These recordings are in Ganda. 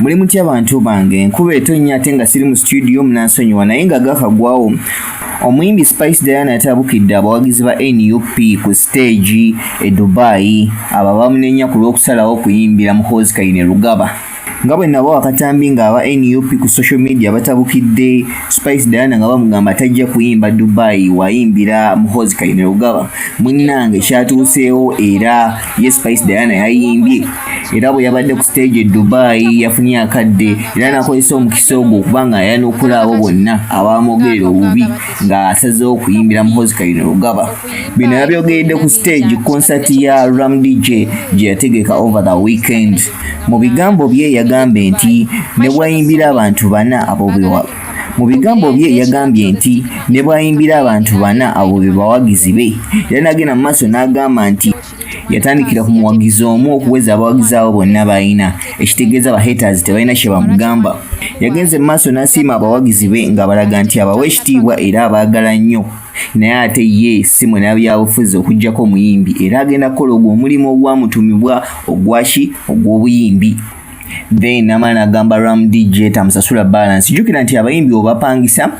Muli mutya abantu bange, enkuba etonnya ate nga siri mu studio munansonyiwa naye nga gakagwawo. Omuyimbi Spice Diana Atabukidde abawagizi ba NUP ku stage e Dubai abo bamunenya ku lw'okusalawo okuyimbira muhoozi Kayine Lugaba. Nga bwe nabo akatambi nga aba NUP ku social media batabukidde Spice Diana nga bamugamba tajja kuyimba Dubai wayimbira muhoozi Kayine Lugaba. Munnange kyatuuseewo era ye Spice Diana yayimbye era bwe yabadde ku stage e Dubai yafunye akadde era nakozesa omukisa ogwo okubanga yayanukula abo bonna abamwogerera obubi nga asazeewo okuyimbira muhoozi Kayine Lugaba. Bino yabyogeredde ku stage concert ya Ram DJ gye yategeka over the weekend. Mu bigambo bye yagambye nti ne bwayimbira abantu bana abo be bawagizi be. Era nagenda mu maaso n'agamba nti yatandikira ku muwagizi omu okuweza abawagizi abo bonna balina ekitegeeza ba haters tebalina kye bamugamba. Yagenze mu maaso n'asiima abawagizi be nga balaga nti abawa ekitiibwa era abaagala nnyo, naye ate ye si munnabyabufuzi okuggyako omuyimbi era agenda kukola ogwo omulimu ogwamutumibwa ogw'obuyimbi. Then namala n'agamba Ram DJ tamusasula balance. Jjukira nti abayimbi obapangisa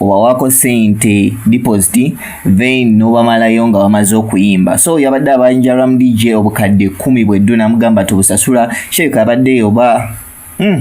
obawako sente deposit then n'obamalayo nga bamaze okuyimba. So yabadde abanja Ram DJ obukadde 10 bweddu namugamba tobusasula kirabika yabadde oba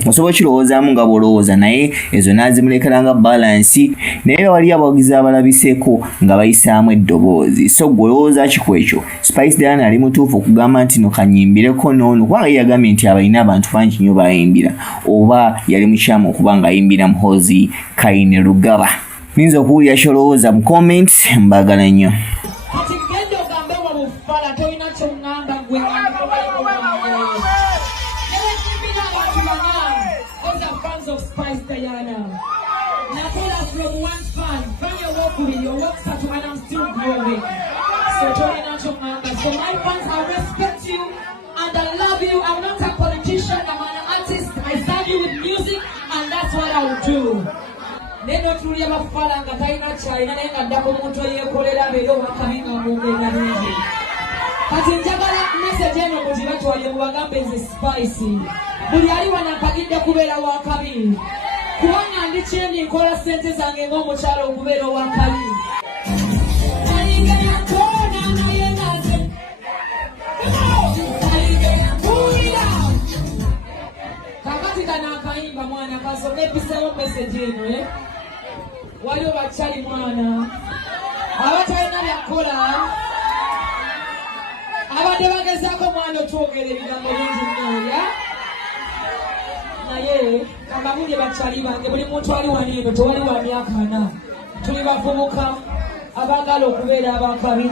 osobola kirowoozaamu nga bwolowooza naye ezo nazimulekeranga balance naye wali abawagizi abalabiseeko nga bayisaamu eddoboozi. So gwolowooza kiku ekyo Spice Diana ali mutuufu okugamba nti no kanyimbireko noono kubanga yagambye nti abalina abantu bangi nnyo bayimbira oba yali mukyamu okuba nga ayimbira muhoozi Kayine Lugaba. Ninza okuwulira kyolowooza mu comment mbaagala nnyo. Your work started and I'm still growing. So join out your members. So my fans, I respect you and I love you. I'm not a politician, I'm an artist. I serve you with music and that's what I will do. Neno tulia mafala nga taina China nenga ndako muntu yekolera bero wakabinga mumenya bingi. Kati njagala message eno kuziba twali mubagambe nze Spice. Buli ali wanapagidde kubeera wakabingi. Kubanga ndikyendi nkola sente zange ng'omukyalo okubeera owakali. Kakati kano akayimba mwana kasome episewo message eno waliwo bakyali mwana abatalina byakola abadde bagezaako mwana otwogera ebigambo bingi nnyo naye kamabulye bakyali bange buli muntu ali wano eno tewali wa myaka 4 tuli bavubuka abaagala okubeera abakabi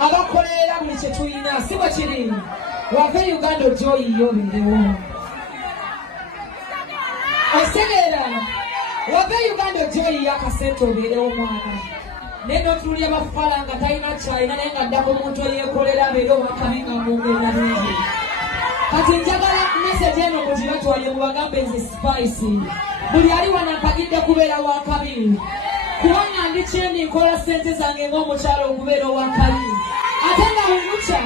abakolerera buli kye tulina si bwe kiri wave Uganda ogyoyiyo obeerewo osegeera wave Uganda ogyoyiyo akasente obeerewo mwana naye notulya bafala nga talina kyalina naye nga ddako omuntu eyeekolera abeere owakabi nga mwogera bingi. Kati njagala message eno kuziba twali mubagambe nze Spice. Buli ali wanapagidde kubeera wakabi. Kubanga ndikyendi nkola sente zange ng'omukyalo okubeera owakabi. Ate nga bwemukya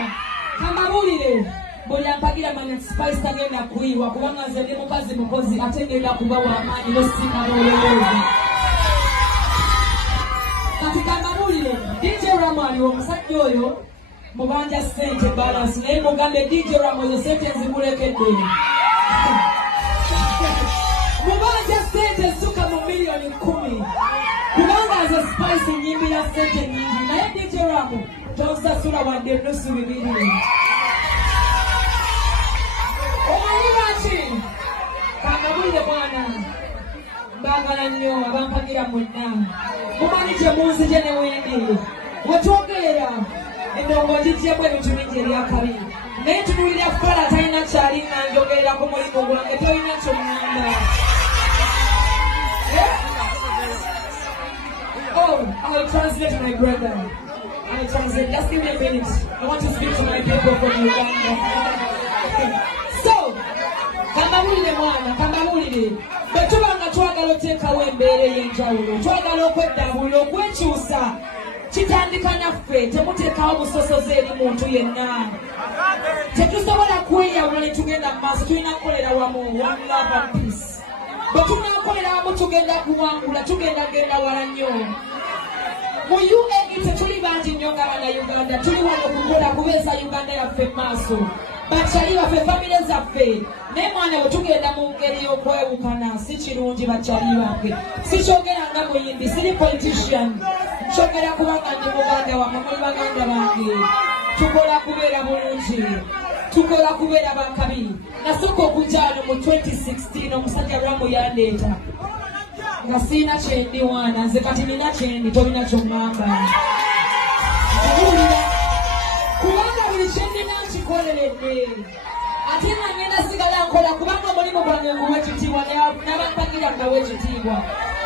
kamabulire buli ampagira manya Spice tagenda kuyiwa kubanga nze ndi mukazi mukozi ate ngenda kuba w'amaanyi n'osinga n'olowooza. Kati kamabulire DJ Ram aliwo omusajja oyo mubanja sente balance naye mugambe DJ Ram oyo sente nzimulekedde. Mubanja sente suka mu milioni 10 kubanga ze Spice nyimbira sente nyingi naye DJ Ram tosasula wadde nusu bibiri. Omanyi lwaki kamabulire mwana mbaagala nnyo abampagira mwenna mumanyi gye munzije ne wendi wetwogerera endongooti gyemu ebintu bingi ebyakabi naye tunulira kukola talina kyali nga njogerera ku mulimu gwange tolina kyomwanda. Oh, I'll translate my brother. I'll translate. Just give me a minute. I want to speak to my people from Uganda. So, kamabulire mwana, kamabulire. Bwe tuba nga twagala oteekawo embeera ey'enjawulo, twagala okweddaabulula, okwekyusa. kitandika naffe temuteekawo musosoze eri muntu yenna. Tetusobola kweyawula ne tugenda mu maaso, tulina kukolera wamu, one love and peace. Bwe tunakolera wamu tugenda kuwangula, tugenda genda wala nnyo. Mu UAE tetuli bangi nnyo ng'Abannayuganda, tuli wano okukola kubeeza Uganda yaffe mu maaso. Bakyali baffe, famire zaffe, naye mwana bwe tugenda mu ngeri y'okwewukana si kirungi bakyali baffe. Sikyogera nga muyimbi, siri politician, kyogera kubanga ndi muganda wamwe, muli baganda bange. Tukola kubeera bulungi, tukola kubeera bakabi. Nasooka okujja wano mu 2016 omusajja Ramu yandeeta nga siina kyendi wana, nze kati nina kyendi, tolina ky'oŋŋamba. Kubanga buli kyendina nkikoleredde. Ate nga ngenda sigala nkola kubanga omulimu gwange nguwa ekitiibwa n'abampagira ngawo ekitiibwa.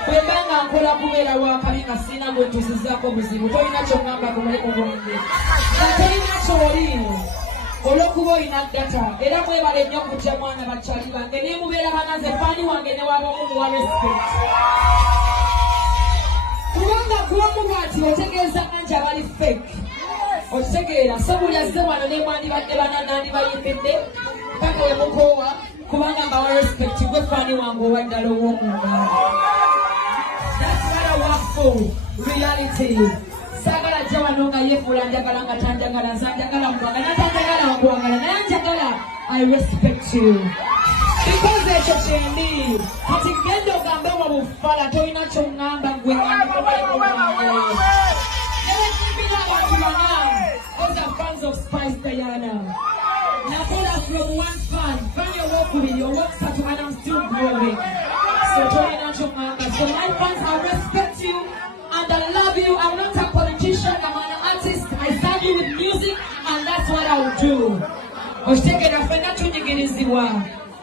Bwe mba nga nkola kubeera wakabi nga siina gwe ntuusizaako buzibu, tolina ky'oŋŋamba ku mulimu gwange. Nga tolina ky'oli olw'okuba olina data, era mwebale nnyo kutya mwana bakyali bange, ne mubeera banaze faani wange ne wabamu muwa respect. Kubanga kubamu bw'ati otegeeza nti abali fake. Okitegeera, so buli azze wano ne mwandibadde bananandi bayimbidde paka we mukoowa kubanga mbawa respect gwe faani wange owaddala ow'omunda. That's what I work for, reality. Sagala ajja wano nga yefuula njagala nga tanjagala, nze njagala mugwagala, natanjagala wagwagala, naye njagala I respect you. Because ekyo kyendi, kati genda ogambe wa bufala, tolina ky'oŋŋamba gwe ng'andikobaleko wange. Newe kimbira abantu bana, those are fans of Spice Diana. Nakola from one fan ey'okubiri, owokusatu, and I'm still growing. So tolina ky'oŋŋamba. So my fans, I respect you and I love you. I'm not a politician, I'm an artist. I serve you with music and that's what I will do. Okitegeera ffenna tunyigirizibwa.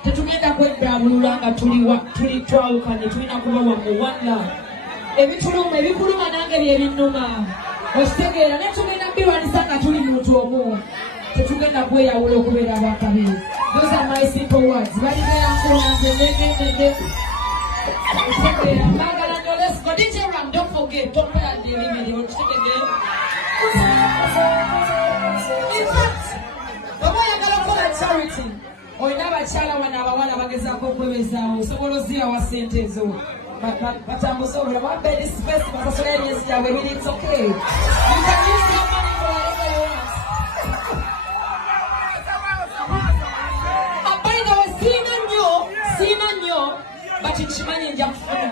Tetugenda kweddaabulula nga tuli twawukane, tulina kuba wamu one love. Ebikuluma nange bye binnuma. Okitegeera ne tugenda birwanisa nga tuli muntu omu. Tetugenda kweyawula okubeera abakabi. Those are my simple words. Balibeera nkola nze ndende. Okitegeera mbagala nnyo, let's go. DJ Ram, don't forget, don't pay at the limit. Okitegeera. In fact, baba oyagala okukola charity. Olina abakyala wano abawala bagezaako okwebezaawo, osobola oziyawa ssente ezo batambuze obulamu. Wabbeera space basasula emyezi gyabwe ebiri, it's okay. You can use your money for whatever you want. By the way, siina nnyo but nkimanyi nja kufuna.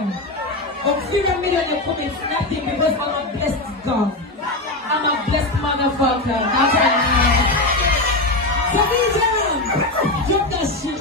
Okufiirwa miliyoni 10 is nothing because I'm a blessed God. I'm a blessed motherfucker. That's what I mean. So DJ, drop that shit,